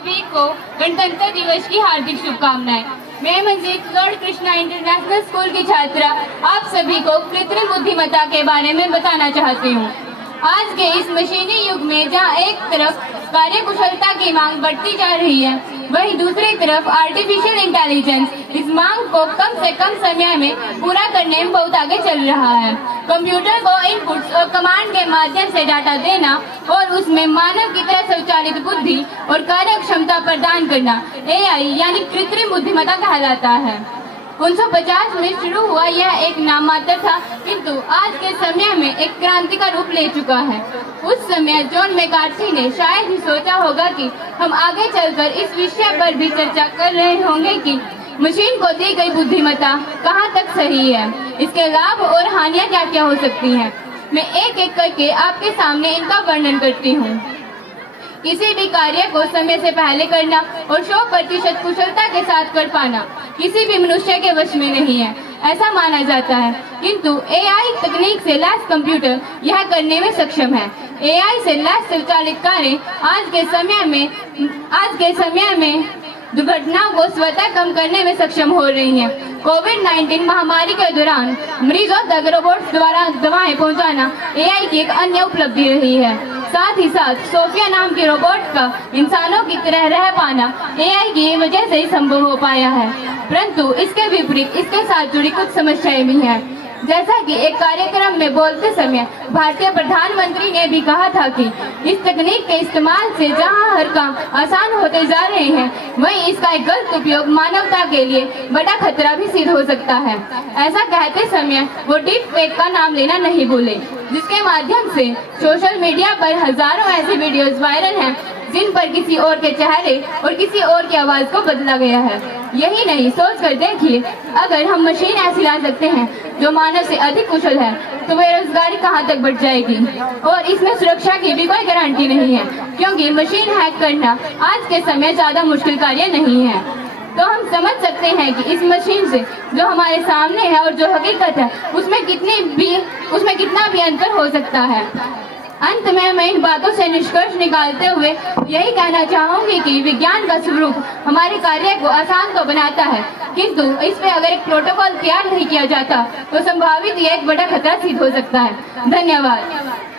सभी को गणतंत्र दिवस की हार्दिक शुभकामनाएं। मैं Manjeet Lord Krishna international school की छात्रा आप सभी को कृत्रिम बुद्धिमत्ता के बारे में बताना चाहती हूँ। आज के इस मशीनी युग में जहाँ एक तरफ कार्यकुशलता की मांग बढ़ती जा रही है, वहीं दूसरी तरफ आर्टिफिशियल इंटेलिजेंस इस मांग को कम से कम समय में पूरा करने में बहुत आगे चल रहा है। कंप्यूटर को इनपुट्स और कमांड के माध्यम से डाटा देना और उसमें मानव की तरह स्वचालित बुद्धि और कार्य क्षमता प्रदान करना AI यानी कृत्रिम बुद्धिमत्ता कहलाता है। 1950 में शुरू हुआ यह एक नाम मात्र था, किंतु आज के समय में एक क्रांति का रूप ले चुका है। उस समय जॉन मैकार्थी ने शायद ही सोचा होगा कि हम आगे चलकर इस विषय पर भी चर्चा कर रहे होंगे कि मशीन को दी गई बुद्धिमत्ता कहाँ तक सही है, इसके लाभ और हानियां क्या क्या हो सकती हैं। मैं एक एक करके आपके सामने इनका वर्णन करती हूँ। किसी भी कार्य को समय से पहले करना और 100% कुशलता के साथ कर पाना किसी भी मनुष्य के वश में नहीं है, ऐसा माना जाता है, किंतु AI तकनीक से लैस कंप्यूटर यह करने में सक्षम है। AI से लैस स्वचालित कारें आज के समय में दुर्घटनाओं को स्वतः कम करने में सक्षम हो रही हैं। कोविड-19 महामारी के दौरान मरीजों तक रोबोट्स द्वारा दवाएं पहुंचाना AI की एक अन्य उपलब्धि रही है। साथ ही साथ सोफिया नाम के रोबोट का इंसानों की तरह रह पाना AI की वजह से ही संभव हो पाया है, परंतु इसके विपरीत इसके साथ जुड़ी कुछ समस्याएं भी हैं। जैसा कि एक कार्यक्रम में बोलते समय भारतीय प्रधानमंत्री ने भी कहा था कि इस तकनीक के इस्तेमाल से जहां हर काम आसान होते जा रहे हैं, वहीं इसका एक गलत उपयोग मानवता के लिए बड़ा खतरा भी सिद्ध हो सकता है। ऐसा कहते समय वो डीप फेक का नाम लेना नहीं भूले, जिसके माध्यम से सोशल मीडिया पर हजारों ऐसे वीडियोस वायरल हैं जिन पर किसी और के चेहरे और किसी और की आवाज को बदला गया है। यही नहीं, सोच कर देखिए, अगर हम मशीन ऐसी ला सकते हैं जो मानव से अधिक कुशल है, तो बेरोजगारी कहां तक बढ़ जाएगी। और इसमें सुरक्षा की भी कोई गारंटी नहीं है, क्योंकि मशीन हैक करना आज के समय ज्यादा मुश्किल कार्य नहीं है। तो हम समझ सकते हैं कि इस मशीन से जो हमारे सामने है और जो हकीकत है, उसमें कितना भी अंतर हो सकता है। अंत में मैं इन बातों से निष्कर्ष निकालते हुए यही कहना चाहूंगी कि विज्ञान का स्वरूप हमारे कार्य को आसान तो बनाता है, किंतु इस पे अगर एक प्रोटोकॉल तैयार नहीं किया जाता तो संभावित यह एक बड़ा खतरा सिद्ध हो सकता है। धन्यवाद।